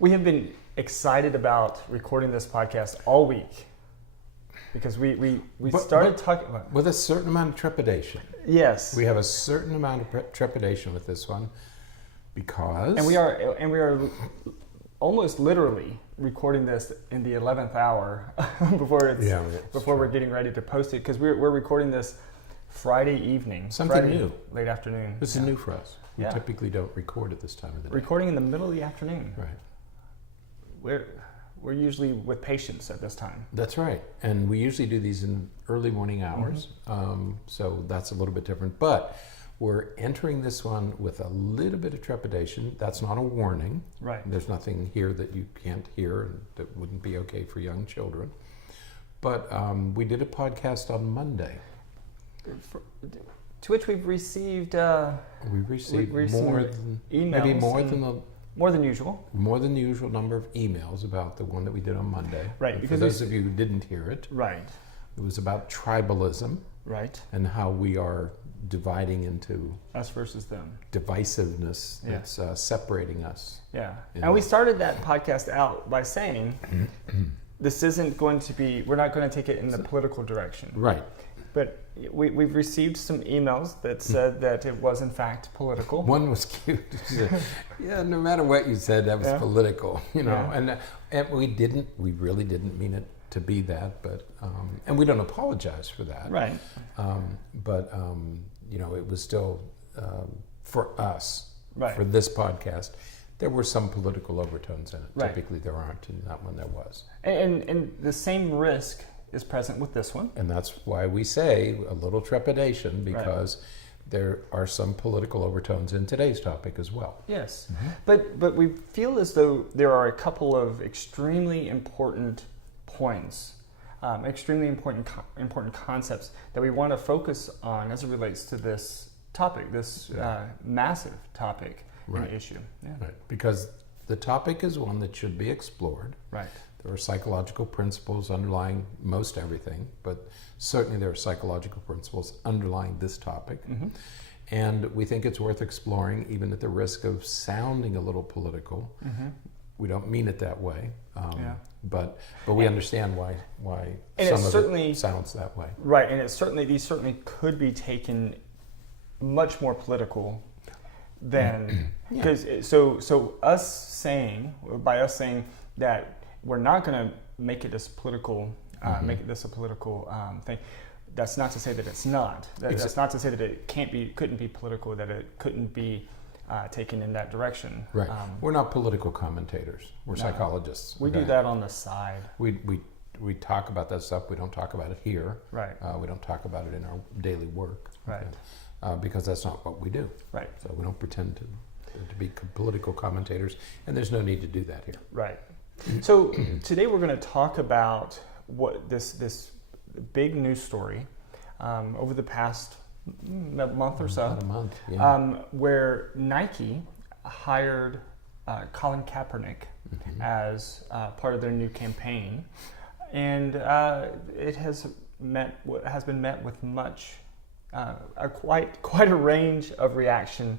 We have been excited about recording this podcast all week because we started talking about... With a certain amount of trepidation. Yes. We have a certain amount of trepidation with this one because... And we are almost literally recording this in the 11th hour before we're getting ready to post it, because we're recording this Friday evening. Something new. Late afternoon. This is new for us. We typically don't record at this time of the day. Recording in the middle of the afternoon. Right. We're usually with patients at this time. That's right. And we usually do these in early morning hours. So that's a little bit different. But we're entering this one with a little bit of trepidation. That's not a warning. Right. There's nothing here that you can't hear and that wouldn't be okay for young children. But we did a podcast on Monday. To which we've received... we've received more than... emails. Maybe more than usual. More than the usual number of emails about the one that we did on Monday. Right. And for those of you who didn't hear it. Right. It was about tribalism. Right. And how we are dividing into... us versus them. Divisiveness that's separating us. Yeah. And we started that podcast out by saying this isn't going to be... we're not going to take it in the political direction. Right. But we've received some emails that said that it was in fact political. One was cute. She said, yeah, no matter what you said, that was political, you know. Yeah. And we really didn't mean it to be that, but and we don't apologize for that. Right. But you know, it was still for us, right. For this podcast. There were some political overtones in it. Right. Typically there aren't, and that one there was. And the same risk is present with this one. And that's why we say a little trepidation, because there are some political overtones in today's topic as well. Yes. But we feel as though there are a couple of extremely important points, extremely important concepts that we want to focus on as it relates to this topic, this massive topic and issue. Yeah. Right. Because the topic is one that should be explored. Right. There are psychological principles underlying most everything, but certainly there are psychological principles underlying this topic. And we think it's worth exploring, even at the risk of sounding a little political. We don't mean it that way, but we understand why some of it sounds that way. Right, and these certainly could be taken much more political than... because so us saying that we're not going to make it this political, make this a political thing. That's not to say that it's not. That's not to say that it couldn't be political, that it couldn't be taken in that direction. Right. We're not political commentators. We're psychologists. We do that on the side. We talk about that stuff. We don't talk about it here. Right. We don't talk about it in our daily work. Right. Because that's not what we do. Right. So we don't pretend to be political commentators, and there's no need to do that here. Right. So today we're going to talk about what this big news story over the past month or so. About a month, where Nike hired Colin Kaepernick as part of their new campaign, and it has been met with much quite a range of reaction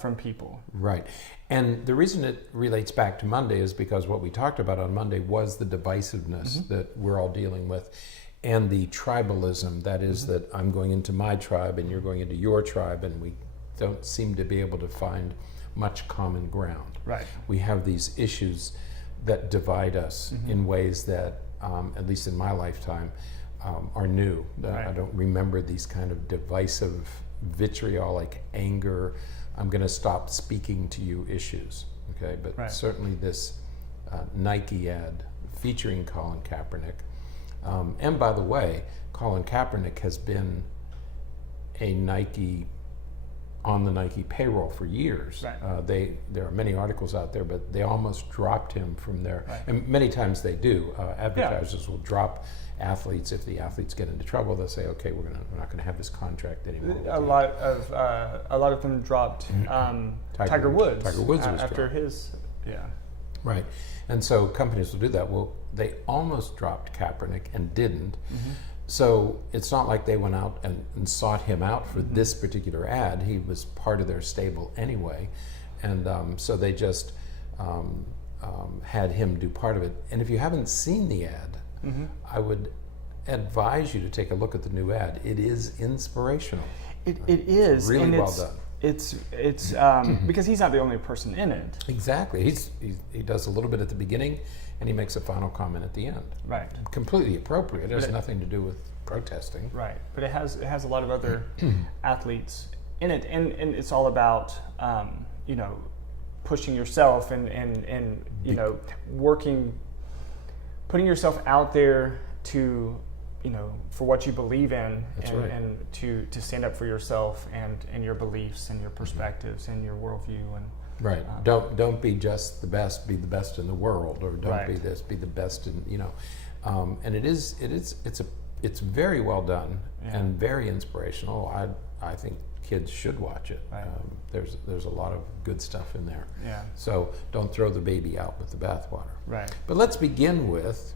from people. Right. And the reason it relates back to Monday is because what we talked about on Monday was the divisiveness that we're all dealing with, and the tribalism, that is that I'm going into my tribe and you're going into your tribe, and we don't seem to be able to find much common ground. Right. We have these issues that divide us in ways that, at least in my lifetime, are new. I don't remember these kind of divisive, vitriolic anger, I'm going to stop speaking to you issues. Okay, but certainly this Nike ad featuring Colin Kaepernick. And by the way, Colin Kaepernick has been on the Nike payroll for years. Right. There are many articles out there, but they almost dropped him from there. Right. And many times they do. Advertisers will drop athletes if the athletes get into trouble. They'll say, "Okay, we're not going to have this contract anymore." A lot of them dropped Tiger Woods. Tiger Woods was after dropped. his Right, and so companies will do that. Well, they almost dropped Kaepernick and didn't. So it's not like they went out and sought him out for this particular ad. He was part of their stable anyway, and so they just had him do part of it. And if you haven't seen the ad, I would advise you to take a look at the new ad. It is inspirational. It is really and well done. It's because he's not the only person in it. Exactly. He does a little bit at the beginning, and he makes a final comment at the end. Right. Completely appropriate. It has nothing to do with protesting. Right. But it has a lot of other athletes in it, and it's all about pushing yourself and putting yourself out there to for what you believe in, and to stand up for yourself and your beliefs and your perspectives and your worldview and right. Don't be just the best. Be the best in the world, or don't be this. Be the best in and it's very well done and very inspirational. I think kids should watch it. Right. There's a lot of good stuff in there. Yeah. So don't throw the baby out with the bathwater. Right. But let's begin with.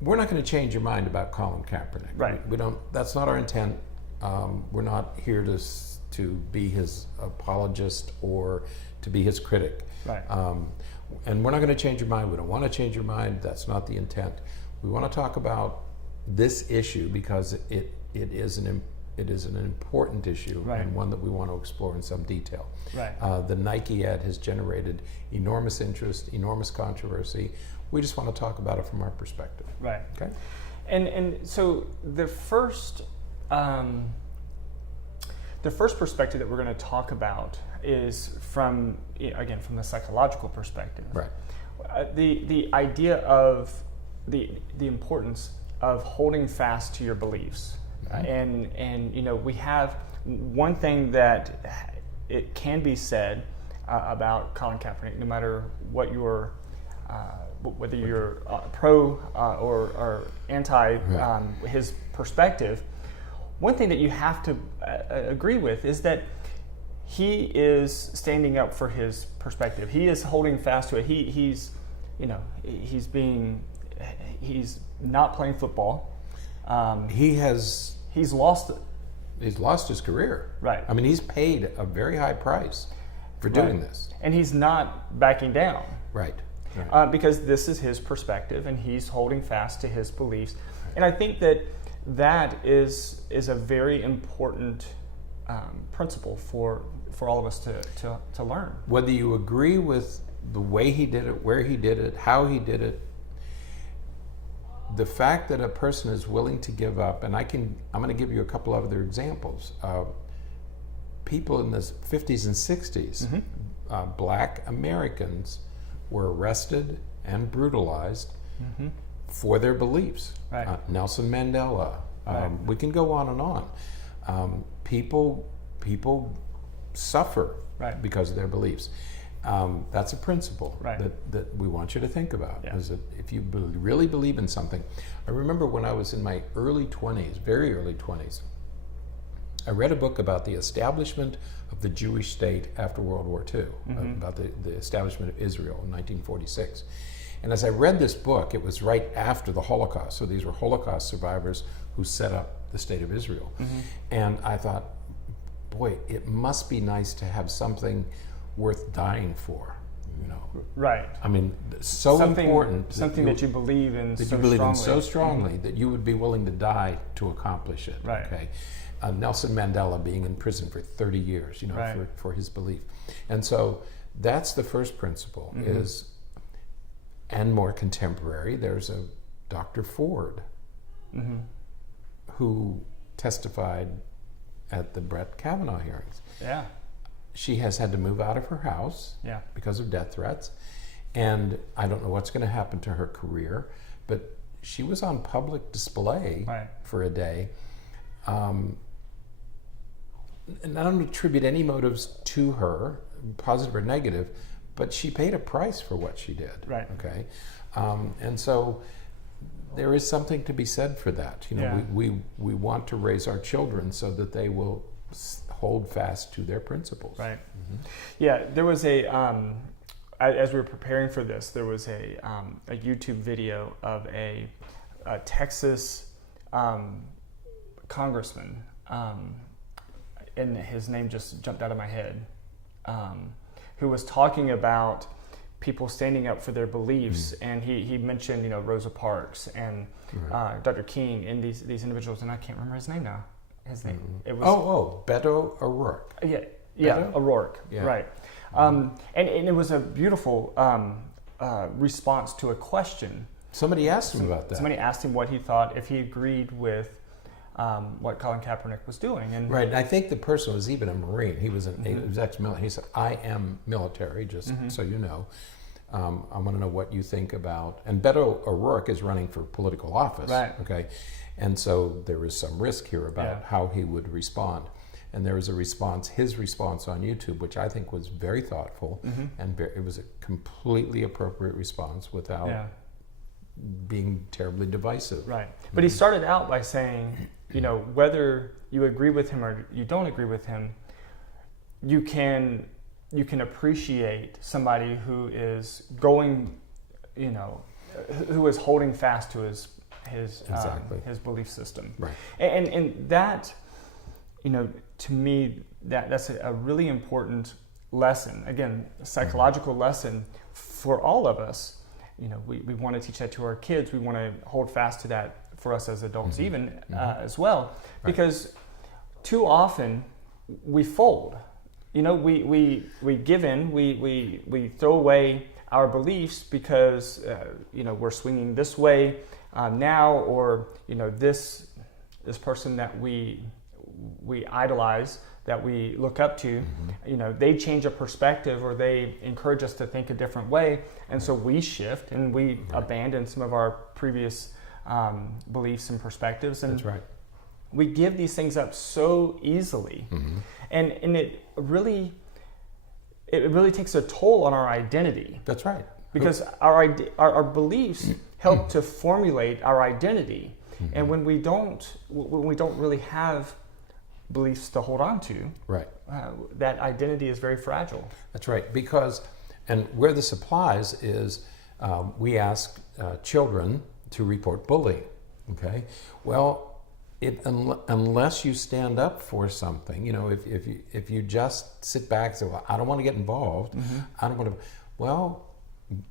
We're not going to change your mind about Colin Kaepernick. Right. We don't. That's not our intent. We're not here to be his apologist or to be his critic. Right. And we're not going to change your mind. We don't want to change your mind. That's not the intent. We want to talk about this issue because it is an important issue and one that we want to explore in some detail. Right. The Nike ad has generated enormous interest, enormous controversy. We just want to talk about it from our perspective. Right. Okay. And so the first perspective that we're going to talk about is from the psychological perspective. Right. The idea of the importance of holding fast to your beliefs. And we have one thing that it can be said about Colin Kaepernick, no matter what your whether you're pro or anti his perspective. One thing that you have to agree with is that he is standing up for his perspective. He is holding fast to it. He's not playing football. He's lost his career. Right. I mean, he's paid a very high price for doing this. And he's not backing down. Right. Because this is his perspective and he's holding fast to his beliefs. Right. And I think that is a very important principle for all of us to learn. Whether you agree with the way he did it, where he did it, how he did it, the fact that a person is willing to give up, and I'm going to give you a couple of other examples. People in the 50s and 60s, black Americans were arrested and brutalized for their beliefs. Right. Nelson Mandela. We can go on and on. People suffer because of their beliefs. That's a principle that we want you to think about. Yeah. Is that if you really believe in something. I remember when I was in my early 20s, very early 20s, I read a book about the establishment of the Jewish state after World War II, about the establishment of Israel in 1946. And as I read this book, it was right after the Holocaust. So these were Holocaust survivors who set up the state of Israel. And I thought, boy, it must be nice to have something worth dying for, Right. I mean, something important. Something that you believe in that so you believe strongly. in so strongly that you would be willing to die to accomplish it. Right. Okay. Nelson Mandela being in prison for 30 years, for his belief. And so that's the first principle is, and more contemporary, there's a Dr. Ford who testified at the Brett Kavanaugh hearings. Yeah. She has had to move out of her house because of death threats. And I don't know what's going to happen to her career, but she was on public display for a day. And I don't attribute any motives to her, positive or negative, but she paid a price for what she did. Right. Okay. And so there is something to be said for that. We want to raise our children so that they will hold fast to their principles. Right. Yeah, there was as we were preparing for this, there was a YouTube video of a Texas congressman, and his name just jumped out of my head, who was talking about people standing up for their beliefs, and he mentioned Rosa Parks and Dr. King and these individuals, and I can't remember his name now. His name it was Beto O'Rourke. Yeah, O'Rourke, yeah. right. And it was a beautiful response to a question. Somebody asked him about that. Somebody asked him what he thought, if he agreed with what Colin Kaepernick was doing. And right, and I think the person was even a Marine. He was he was ex-military. He said, "I am military, just so you know. I want to know what you think about." And Beto O'Rourke is running for political office. Right. Okay, and so there is some risk here about how he would respond. And there was a response, his response on YouTube, which I think was very thoughtful, and it was a completely appropriate response without being terribly divisive. Right. But he started out by saying, whether you agree with him or you don't agree with him, you can appreciate somebody who is going, who is holding fast to his belief system. Right. And that, to me, that's a really important lesson. Again, a psychological lesson for all of us. We want to teach that to our kids. We want to hold fast to that for us as adults as well. Because too often we fold. We give in, we throw away our beliefs because, we're swinging this way now, or, this person that we idolize, that we look up to, they change a perspective or they encourage us to think a different way. And so we shift and we abandon some of our previous beliefs and perspectives. And that's right. We give these things up so easily. And it really takes a toll on our identity. That's right. Because our beliefs help to formulate our identity. And when we don't really have beliefs to hold on to, right, that identity is very fragile. That's right. And where this applies is we ask children to report bullying. Okay, well, unless you stand up for something, if you just sit back and say, "Well, I don't want to get involved," I don't want to. Well,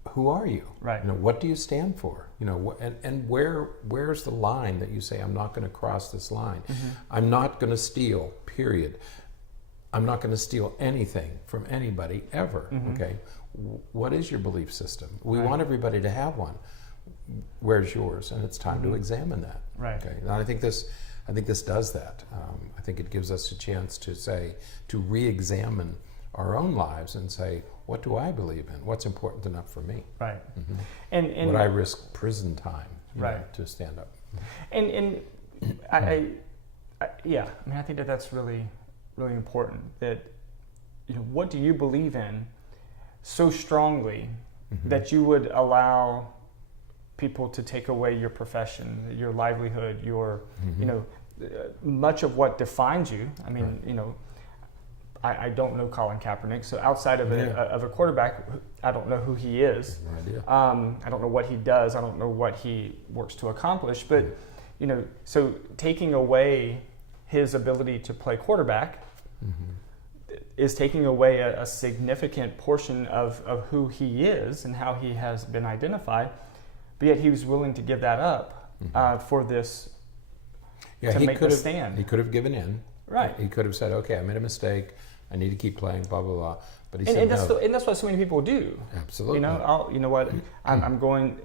who are you? Right. What do you stand for? And where's the line that you say, I'm not going to cross this line? I'm not going to steal, period. I'm not going to steal anything from anybody ever. Okay. What is your belief system? We want everybody to have one. Where's yours? And it's time to examine that. Right. Okay. And I think this does that. I think it gives us a chance to re-examine our own lives and say, what do I believe in? What's important enough for me? Right. And would I risk prison time to stand up? And I think that's really, really important. That what do you believe in so strongly that you would allow people to take away your profession, your livelihood, your much of what defines you. I mean, I don't know Colin Kaepernick, so outside of a quarterback, I don't know who he is. No idea. I don't know what he does. I don't know what he works to accomplish. But so taking away his ability to play quarterback is taking away a significant portion of who he is and how he has been identified. But yet he was willing to give that up for this. Yeah, to make the stand. He could have given in. Right. He could have said, "Okay, I made a mistake. I need to keep playing." Blah blah blah. But he said and no. And that's what so many people do. Absolutely. I'm going.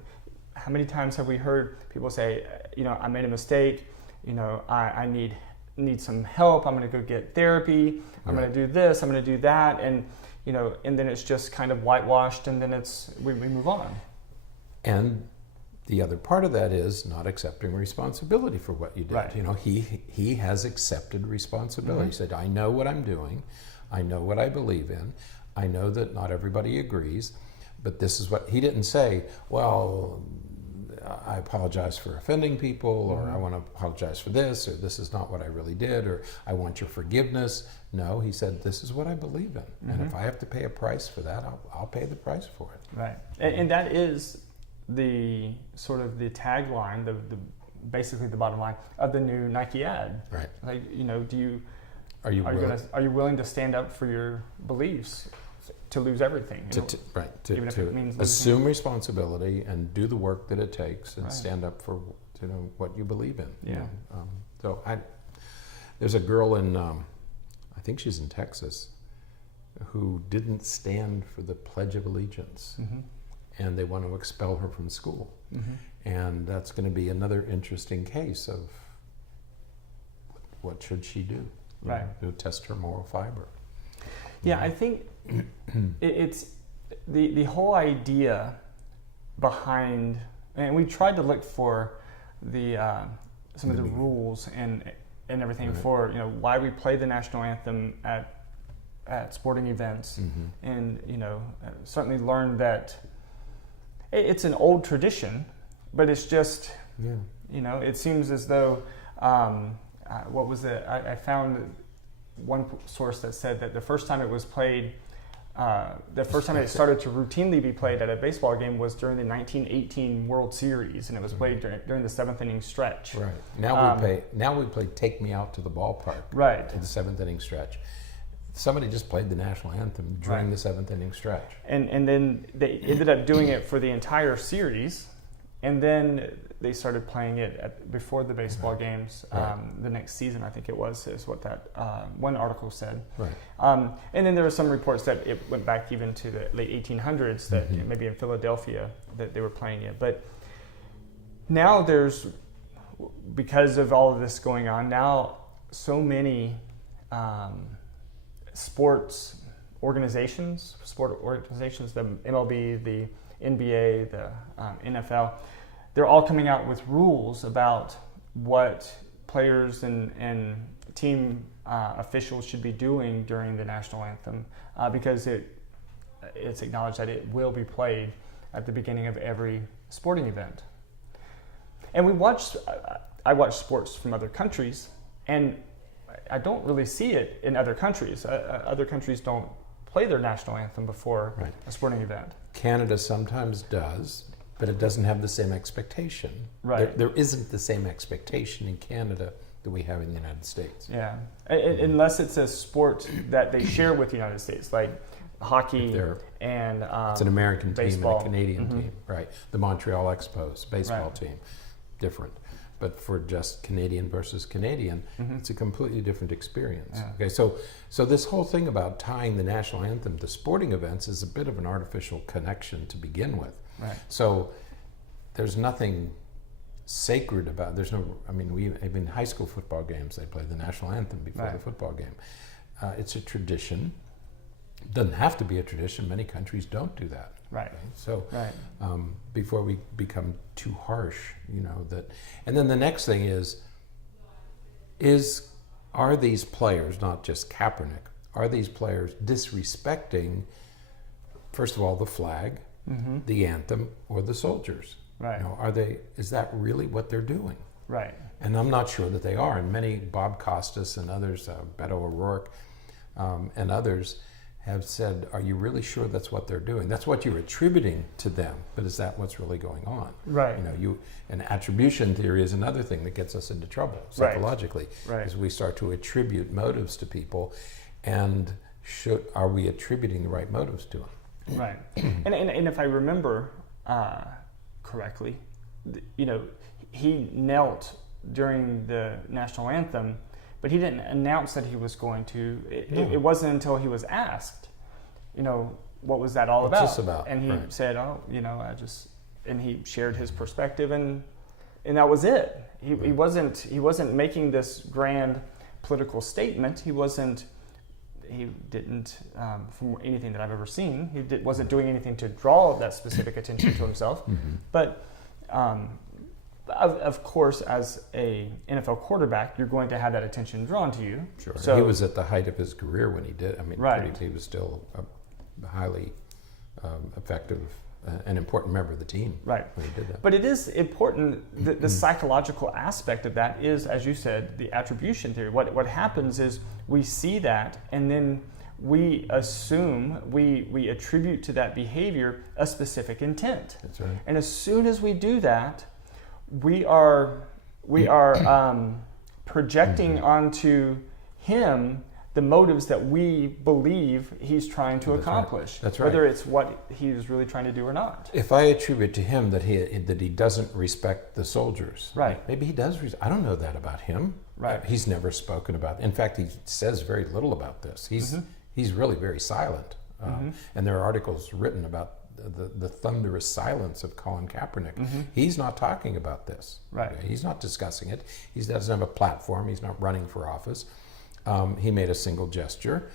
How many times have we heard people say, I made a mistake. I need some help. I'm going to go get therapy. I'm going to do this. I'm going to do that. And and then it's just kind of whitewashed. And then we move on. And the other part of that is not accepting responsibility for what you did. Right. He has accepted responsibility. He said, "I know what I'm doing. I know what I believe in. I know that not everybody agrees, but this is what." He didn't say, "Well, I apologize for offending people," or "I want to apologize for this," or "This is not what I really did," or "I want your forgiveness." No, he said, "This is what I believe in, and if I have to pay a price for that, I'll pay the price for it." Right, and that is the sort of the tagline, the basically the bottom line of the new Nike ad. Right. Like, are you willing to stand up for your beliefs to lose everything. Even if it means assume responsibility and do the work that it takes and stand up for what you believe in. Yeah. There's a girl in, I think she's in Texas, who didn't stand for the Pledge of Allegiance, and they want to expel her from school. And that's going to be another interesting case of what should she do? To test her moral fiber. Yeah, I think it's the whole idea behind, and we tried to look for the some of the rules and everything for why we play the national anthem at sporting events, and certainly learned that it's an old tradition, but it's just it seems as though what was it? I found one source that said that the first time it was played, the first time it started to routinely be played at a baseball game was during the 1918 World Series, and it was played during the seventh inning stretch. Right. Now we play "Take Me Out to the Ballpark." Right. In the seventh inning stretch. Somebody just played the national anthem during the seventh inning stretch. And then they ended up doing it for the entire series, and then they started playing it before the baseball games the next season, I think it was, is what that one article said. Right. And then there were some reports that it went back even to the late 1800s, that maybe in Philadelphia that they were playing it. But now there's, because of all of this going on, now so many sport organizations, the MLB, the NBA, the NFL, they're all coming out with rules about what players and team officials should be doing during the national anthem, because it's acknowledged that it will be played at the beginning of every sporting event. And I watch sports from other countries, and I don't really see it in other countries. Other countries don't play their national anthem before a sporting event. Canada sometimes does, but it doesn't have the same expectation. Right. There isn't the same expectation in Canada that we have in the United States. Yeah, unless it's a sport that they share with the United States, like hockey and it's an American baseball. team and a Canadian team, right? The Montreal Expos baseball team, different. But for just Canadian versus Canadian, it's a completely different experience. Yeah. Okay, so this whole thing about tying the national anthem to sporting events is a bit of an artificial connection to begin with. Right. So there's nothing sacred about. Even high school football games, they play the national anthem before the football game. It's a tradition. Doesn't have to be a tradition. Many countries don't do that. Right. Okay? So before we become too harsh, that. And then the next thing are these players, not just Kaepernick, are these players disrespecting, first of all, the flag, the anthem, or the soldiers? Right. Is that really what they're doing? Right. And I'm not sure that they are. And many, Bob Costas and others, Beto O'Rourke, and others have said, are you really sure that's what they're doing? That's what you're attributing to them, but is that what's really going on? Right. And attribution theory is another thing that gets us into trouble psychologically, is we start to attribute motives to people, and are we attributing the right motives to them? Right. And if I remember correctly, he knelt during the national anthem, but he didn't announce that he was going to. It wasn't until he was asked, what was that all about? What's this about? And he said, and he shared his perspective, and that was it. He wasn't making this grand political statement. He didn't, from anything that I've ever seen, wasn't doing anything to draw that specific attention to himself. But of course, as a NFL quarterback, you're going to have that attention drawn to you. Sure. So he was at the height of his career when he did. He was still a highly effective and important member of the team when he did that. But it is important, the psychological aspect of that is, as you said, the attribution theory. What happens is we see that, and then we assume, we attribute to that behavior a specific intent. That's right. And as soon as we do that, we are projecting onto him the motives that we believe he's trying to accomplish. Right. That's right. Whether it's what he's really trying to do or not. If I attribute to him that he doesn't respect the soldiers, right? Maybe he does. I don't know that about him. Right. He's never spoken about. In fact, he says very little about this. He's really very silent. And there are articles written about the thunderous silence of Colin Kaepernick. He's not talking about this. Right. He's not discussing it. He doesn't have a platform. He's not running for office. He made a single gesture.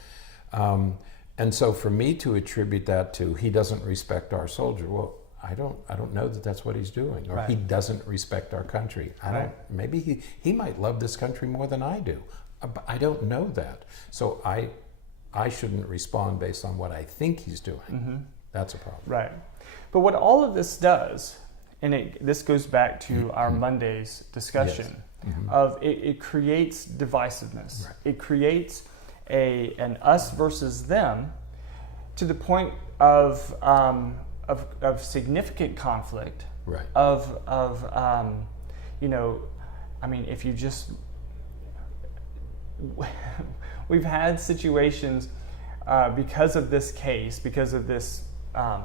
And so for me to attribute that to he doesn't respect our soldier, well, I don't know that that's what he's doing, or he doesn't respect our country. Maybe he might love this country more than I do. But I don't know that. So I shouldn't respond based on what I think he's doing. That's a problem. Right. But what all of this does, and this goes back to our Monday's discussion, of it creates divisiveness. Right. It creates an us versus them, to the point of significant conflict. Right. I mean, if you just we've had situations because of this case, because of this I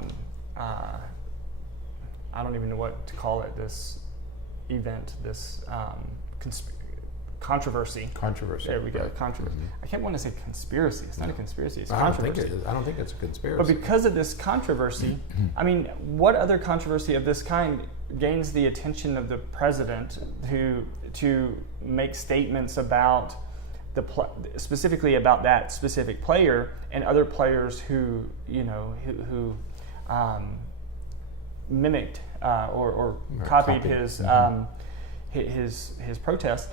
don't even know what to call it, this event, this controversy. Controversy. There we go, Right. controversy. I can't want to say conspiracy. It's not a conspiracy, it's I don't controversy. think it's a conspiracy. But because of this controversy, I mean, what other controversy of this kind gains the attention of the president to make statements about specifically about that specific player and other players who mimicked or copied his protest?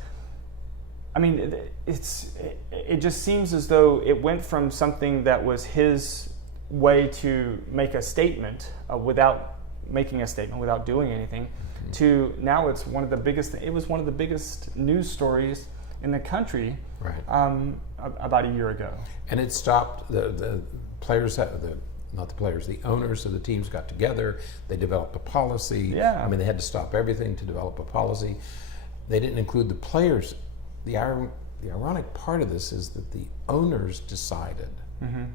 I mean, it just seems as though it went from something that was his way to make a statement without making a statement, without doing anything, to now it's one of the biggest. It was one of the biggest news stories in the country, right. About a year ago. And it stopped the players. The owners of the teams got together. They developed a policy. Yeah. I mean, they had to stop everything to develop a policy. They didn't include the players. The ironic part of this is that the owners decided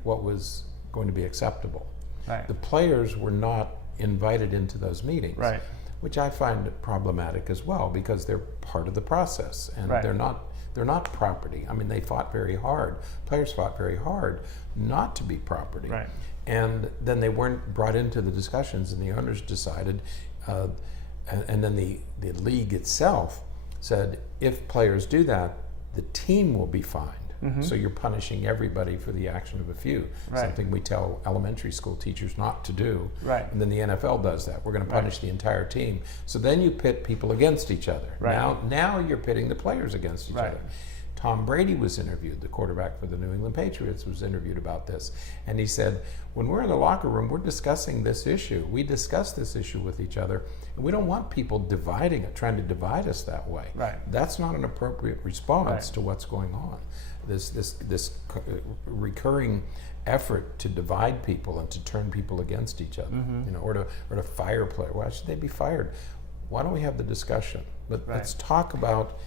what was going to be acceptable. Right. The players were not invited into those meetings, Right. which I find problematic as well, because they're part of the process, and Right. they're not property. I mean, they fought very hard. Players fought very hard not to be property. Right. And then they weren't brought into the discussions, and the owners decided, and then the league itself said, if players do that, the team will be fined. So you're punishing everybody for the action of a few. Right. Something we tell elementary school teachers not to do. Right. And then the NFL does that. We're going to punish the entire team. So then you pit people against each other. Right. Now you're pitting the players against each Right. other. Tom Brady was interviewed, the quarterback for the New England Patriots was interviewed about this. And he said, when we're in the locker room, we're discussing this issue. We discuss this issue with each other, and we don't want people dividing it, trying to divide us that way. Right. That's not an appropriate response Right. to what's going on. This recurring effort to divide people and to turn people against each other, or to fire players. Why should they be fired? Why don't we have the discussion? But let's talk about,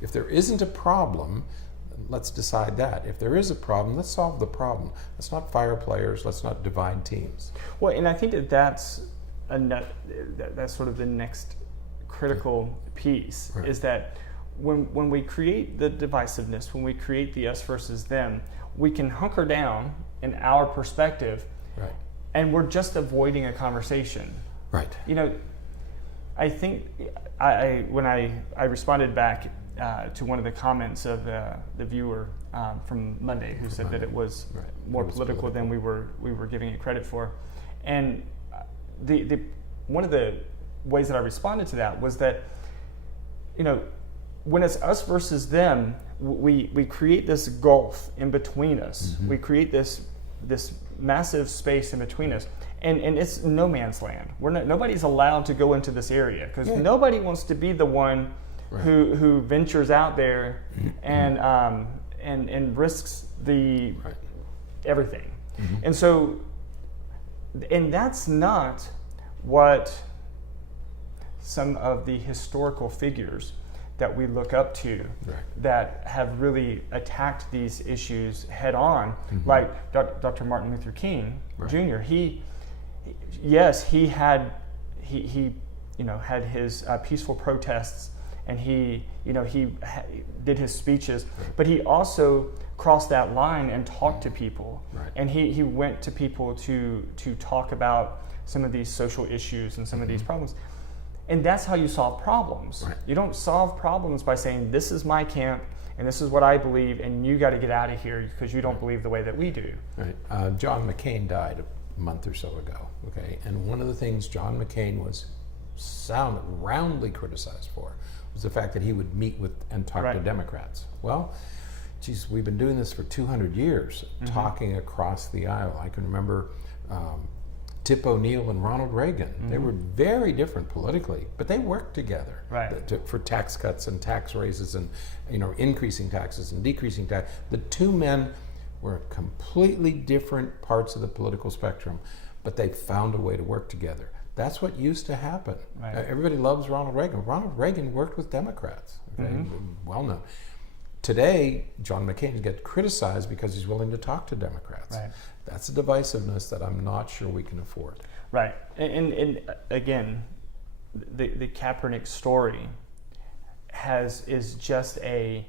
if there isn't a problem, let's decide that. If there is a problem, let's solve the problem. Let's not fire players. Let's not divide teams. Well, and I think that's sort of the next critical piece, Right. is that when we create the divisiveness, when we create the us versus them, we can hunker down in our perspective, Right. and we're just avoiding a conversation. Right. I think when I responded back to one of the comments of the viewer from Monday, who said that it was Right. more It was political than we were giving it credit for, and the one of the ways that I responded to that was that, when it's us versus them, we create this gulf in between us. We create this massive space in between us, and it's no man's land. Nobody's allowed to go into this area, because nobody wants to be the one Right. who ventures out there and risks the Right. everything. And so, and that's not what some of the historical figures that we look up to Right. that have really attacked these issues head on, like Dr. Martin Luther King Jr. He had had his peaceful protests, and he did his speeches, but he also crossed that line and talked to people, and he went to people to talk about some of these social issues and some of these problems. And that's how you solve problems. Right. You don't solve problems by saying, this is my camp and this is what I believe, and you got to get out of here because you don't believe the way that we do. Right. John McCain died a month or so ago. Okay, and one of the things John McCain was roundly criticized for was the fact that he would meet with and talk to Democrats. Well, geez, we've been doing this for 200 years, talking across the aisle. I can remember Tip O'Neill and Ronald Reagan. They were very different politically, but they worked together for tax cuts and tax raises and increasing taxes and decreasing tax. The two men were completely different parts of the political spectrum, but they found a way to work together. That's what used to happen. Right. Everybody loves Ronald Reagan. Ronald Reagan worked with Democrats. Okay? Well known. Today, John McCain gets criticized because he's willing to talk to Democrats. Right. That's a divisiveness that I'm not sure we can afford. Right. And again, the Kaepernick story is just a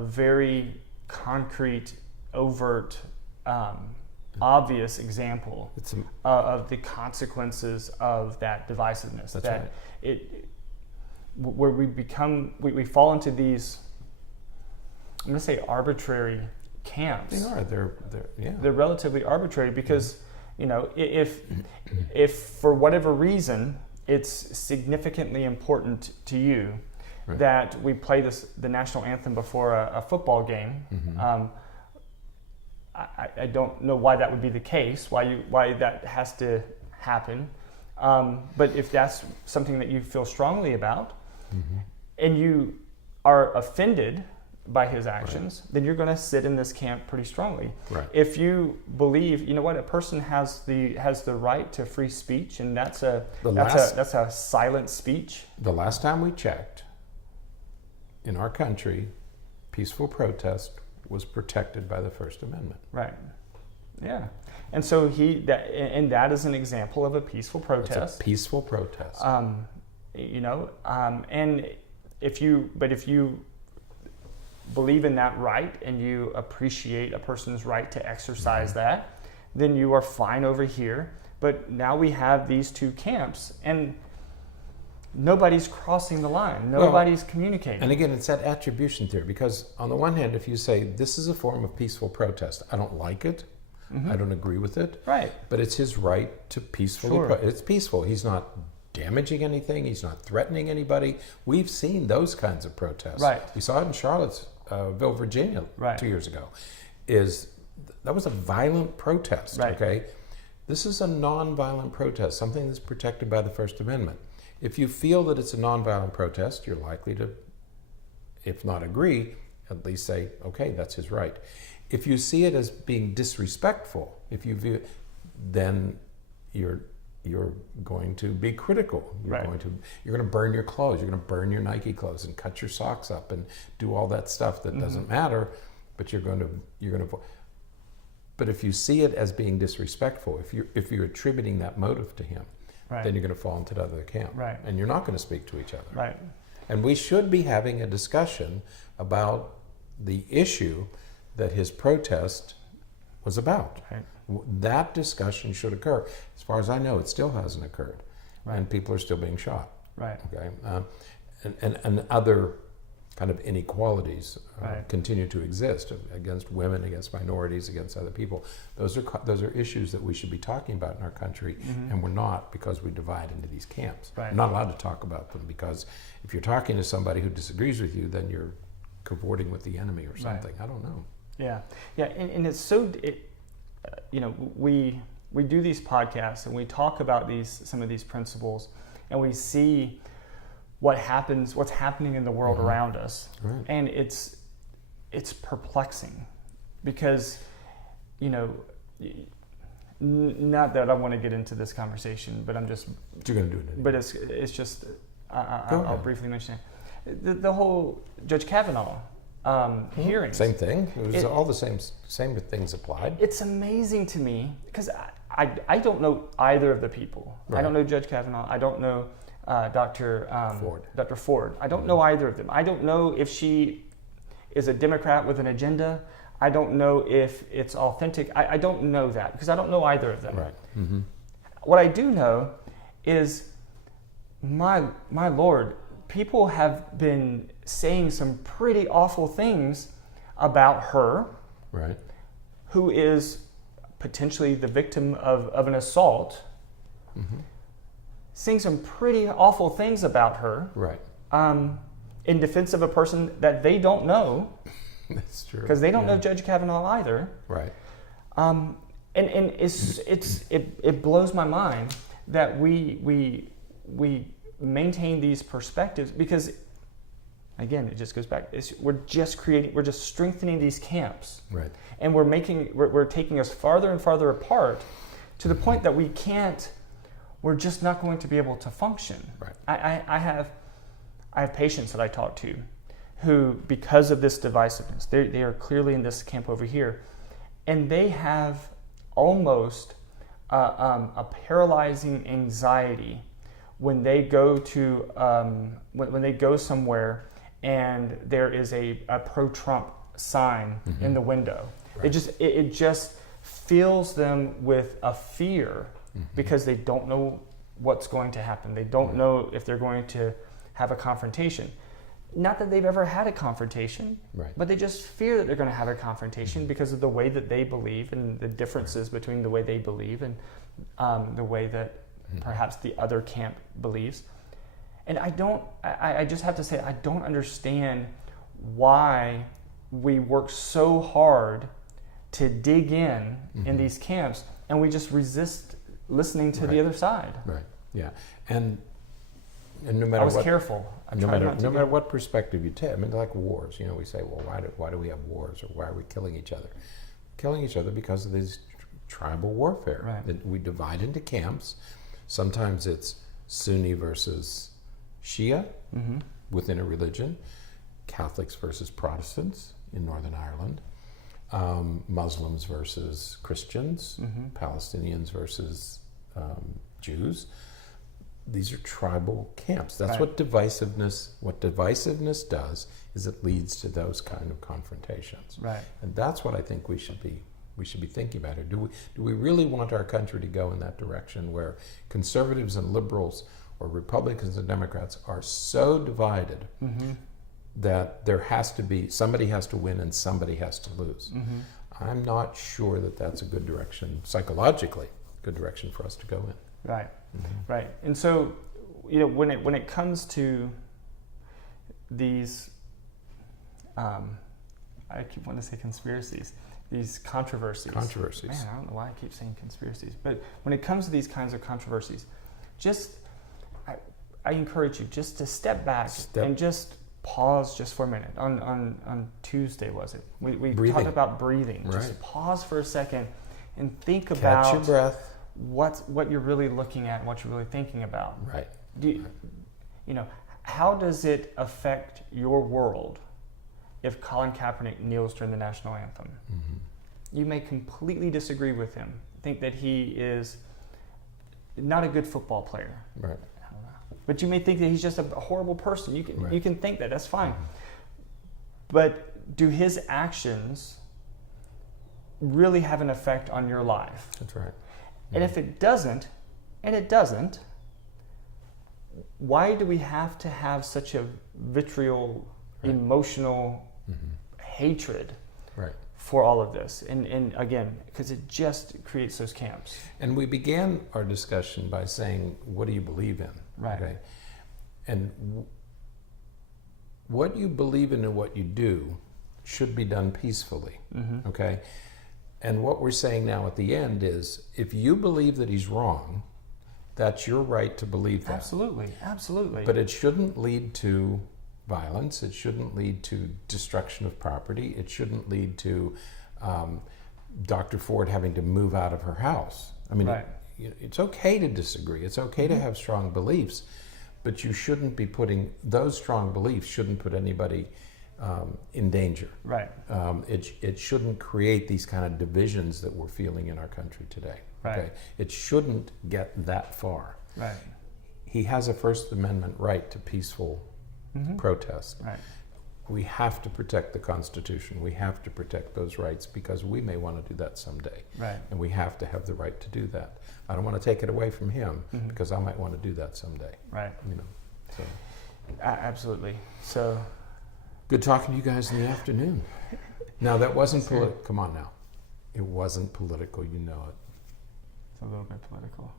very concrete, overt, obvious example of the consequences of that divisiveness. That's that right. Where we fall into these, I'm going to say, arbitrary camps. They are. They're relatively arbitrary because, if for whatever reason it's significantly important to you that we play the national anthem before a football game, I don't know why that would be the case. Why that has to happen. But if that's something that you feel strongly about, and you are offended by his actions, then you're going to sit in this camp pretty strongly. Right. If you believe, a person has the right to free speech, and that's a silent speech. The last time we checked, in our country, peaceful protest was protected by the First Amendment. Right. Yeah. And so that is an example of a peaceful protest. It's a peaceful protest. And if you believe in that right and you appreciate a person's right to exercise that, then you are fine over here. But now we have these two camps, and nobody's crossing the line. Nobody's communicating. And again, it's that attribution theory, because on the one hand, if you say this is a form of peaceful protest, I don't like it, I don't agree with it, but it's his right to peacefully protest. It's peaceful. He's not damaging anything. He's not threatening anybody. We've seen those kinds of protests. Right. We saw it in Charlottesville, Virginia, 2 years ago. That was a violent protest. Okay, this is a non-violent protest, something that's protected by the First Amendment. If you feel that it's a non-violent protest, you're likely to, if not agree, at least say, okay, that's his right. If you see it as being disrespectful, if you view it, then you're going to be critical. You're going to burn your clothes. You're going to burn your Nike clothes and cut your socks up and do all that stuff that doesn't matter. But you're going to. But if you see it as being disrespectful, if you're attributing that motive to him, then you're going to fall into the other camp, and you're not going to speak to each other. Right. And we should be having a discussion about the issue that his protest was about. Right. That discussion should occur. As far as I know, it still hasn't occurred, and people are still being shot. Right. Okay. And other kind of inequalities continue to exist against women, against minorities, against other people. Those are issues that we should be talking about in our country, and we're not, because we divide into these camps. Right. We're not allowed to talk about them, because if you're talking to somebody who disagrees with you, then you're cavorting with the enemy or something. I don't know. Yeah, and it's so. We do these podcasts and we talk about some of these principles, and we see what's happening in the world around us, and it's perplexing, because not that I want to get into this conversation, but I'm just. You're going to do it. But it's just I'll briefly mention it. the whole Judge Kavanaugh hearings. Same thing. It was all the same things applied. It's amazing to me because I don't know either of the people. Right. I don't know Judge Kavanaugh. I don't know Dr. Ford. Dr. Ford. I don't know either of them. I don't know if she is a Democrat with an agenda. I don't know if it's authentic. I don't know that because I don't know either of them. Right. Mm-hmm. What I do know is, my Lord, people have been saying some pretty awful things about her, Right. who is potentially the victim of an assault, saying some pretty awful things about her, Right. in defense of a person that they don't know, That's true. because they don't know Judge Kavanaugh either. Right. And it blows my mind that we maintain these perspectives because, again, it just goes back. We're just strengthening these camps, Right. and we're taking us farther and farther apart to the point that we're just not going to be able to function. Right. I have patients that I talk to who, because of this divisiveness, they are clearly in this camp over here, and they have almost a paralyzing anxiety when they go to when they go somewhere and there is a pro-Trump sign in the window. Right. It just fills them with a fear because they don't know what's going to happen. They don't know if they're going to have a confrontation. Not that they've ever had a confrontation, Right. but they just fear that they're going to have a confrontation because of the way that they believe and the differences between the way they believe and the way that perhaps the other camp believes. And I just have to say, I don't understand why we work so hard to dig in these camps and we just resist listening to the other side. Right. Yeah. And no matter I was what, careful. no matter what perspective you take, I mean, like wars, we say, well, why do we have wars, or why are we killing each other? Killing each other because of this tribal warfare. Right. That we divide into camps. Sometimes it's Sunni versus Shia within a religion, Catholics versus Protestants in Northern Ireland, Muslims versus Christians, Palestinians versus Jews. These are tribal camps. That's Right. what divisiveness does, is it leads to those kind of confrontations. Right. And that's what I think we should be thinking about here. Do we really want our country to go in that direction where conservatives and liberals, or Republicans and Democrats, are so divided that somebody has to win and somebody has to lose? I'm not sure that that's a good direction, psychologically, good direction for us to go in. Right. Right. And so, when it comes to these, I keep wanting to say conspiracies, these controversies. Man, I don't know why I keep saying conspiracies, but when it comes to these kinds of controversies, I encourage you just to step back and just pause just for a minute. On Tuesday, was it? We talked about breathing. Right. Just pause for a second and think Catch about your breath. what you're really looking at, what you're really thinking about. Right. How does it affect your world if Colin Kaepernick kneels during the national anthem? You may completely disagree with him, think that he is not a good football player. Right. I don't know. But you may think that he's just a horrible person. You can think that. That's fine. But do his actions really have an effect on your life? That's right. And if it doesn't, why do we have to have such a vitriol, emotional hatred for all of this? And again, because it just creates those camps. And we began our discussion by saying, what do you believe in? Right. Okay? And what you believe in and what you do should be done peacefully. Okay? And what we're saying now at the end is, if you believe that he's wrong, that's your right to believe that. Absolutely. But it shouldn't lead to violence. It shouldn't lead to destruction of property. It shouldn't lead to Dr. Ford having to move out of her house. I mean, Right. it's okay to disagree. It's okay to have strong beliefs. but you shouldn't be putting, those strong beliefs shouldn't put anybody in danger. Right. It shouldn't create these kind of divisions that we're feeling in our country today. Right. Okay? It shouldn't get that far. Right. He has a First Amendment right to peaceful protest. Right. We have to protect the Constitution. We have to protect those rights because we may want to do that someday. Right. And we have to have the right to do that. I don't want to take it away from him because I might want to do that someday. Right. You know. So Absolutely. So good talking to you guys in the afternoon. Now that wasn't political. Come on now. It wasn't political, you know it. it's a little bit political.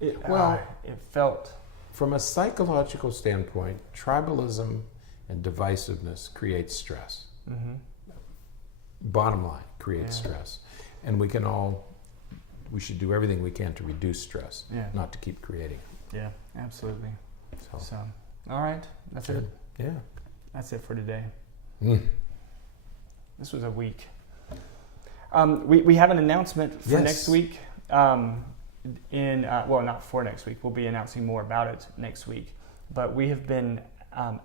It felt. From a psychological standpoint, tribalism and divisiveness creates stress. Bottom line, creates stress. And we should do everything we can to reduce stress, not to keep creating it. Yeah, absolutely. So, So, all right, that's it. yeah. That's it for today. Mm. This was a week. We have an announcement for Yes. next week. Not for next week. We'll be announcing more about it next week. But we have been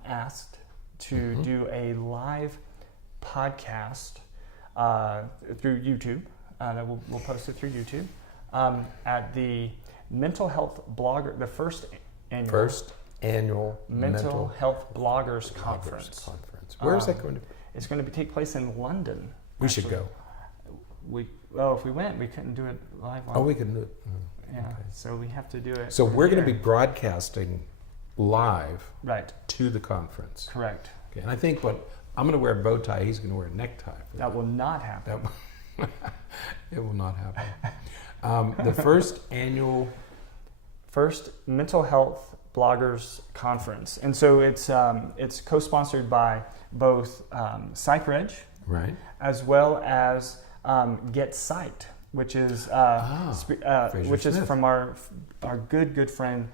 asked to do a live podcast through YouTube. That we'll post it through YouTube at the Mental Health Blogger, the first annual Mental Health Bloggers Conference. Where is that going to be? It's going to take place in London. We should go. If we went, we couldn't do it live. Oh, we can do it. Yeah, Okay. so we have to do it. So we're going to here. be broadcasting live Right, to the conference. correct. Okay, and I think I'm going to wear a bow tie. He's going to wear a necktie. That will not happen. It will not happen. The first annual First Mental Health Bloggers Conference. And so it's co-sponsored by both Psychreg, right, as well as Get Psyched, which is Smith. from our good friend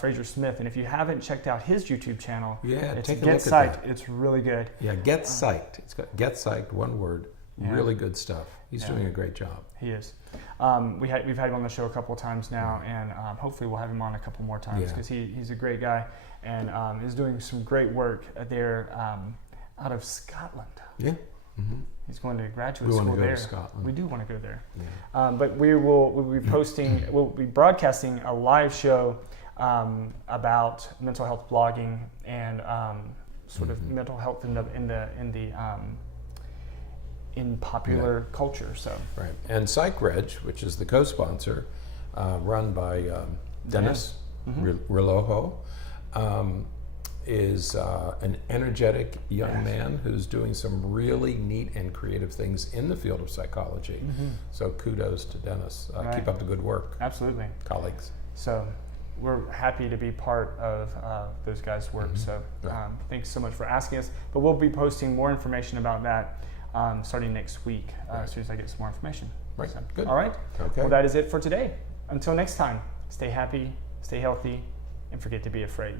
Fraser Smith. And if you haven't checked out his YouTube channel, it's take a Get look Psyched. at that. It's really good. Yeah, Get Psyched. It's got Get Psyched, one word. Yeah. Really good stuff. He's Yeah. doing a great job. He is. We've had him on the show a couple of times now, and hopefully we'll have him on a couple more times because he's a great guy and is doing some great work there out of Scotland. Yeah. Mm-hmm. He's going to graduate We school want to go there. to Scotland. We do want to go there. Yeah. But we'll be broadcasting a live show about mental health blogging and sort of mental health in popular culture. So right, and Psychreg, which is the co-sponsor, run by Dennis Relojo, is an energetic young man who's doing some really neat and creative things in the field of psychology. So kudos to Dennis. Keep up the good work. Absolutely. Colleagues. So we're happy to be part of those guys' work. So thanks so much for asking us. But we'll be posting more information about that starting next week as soon as I get some more information. Right. So, Good. all right. Okay. Well, that is it for today. Until next time, stay happy, stay healthy, and forget to be afraid.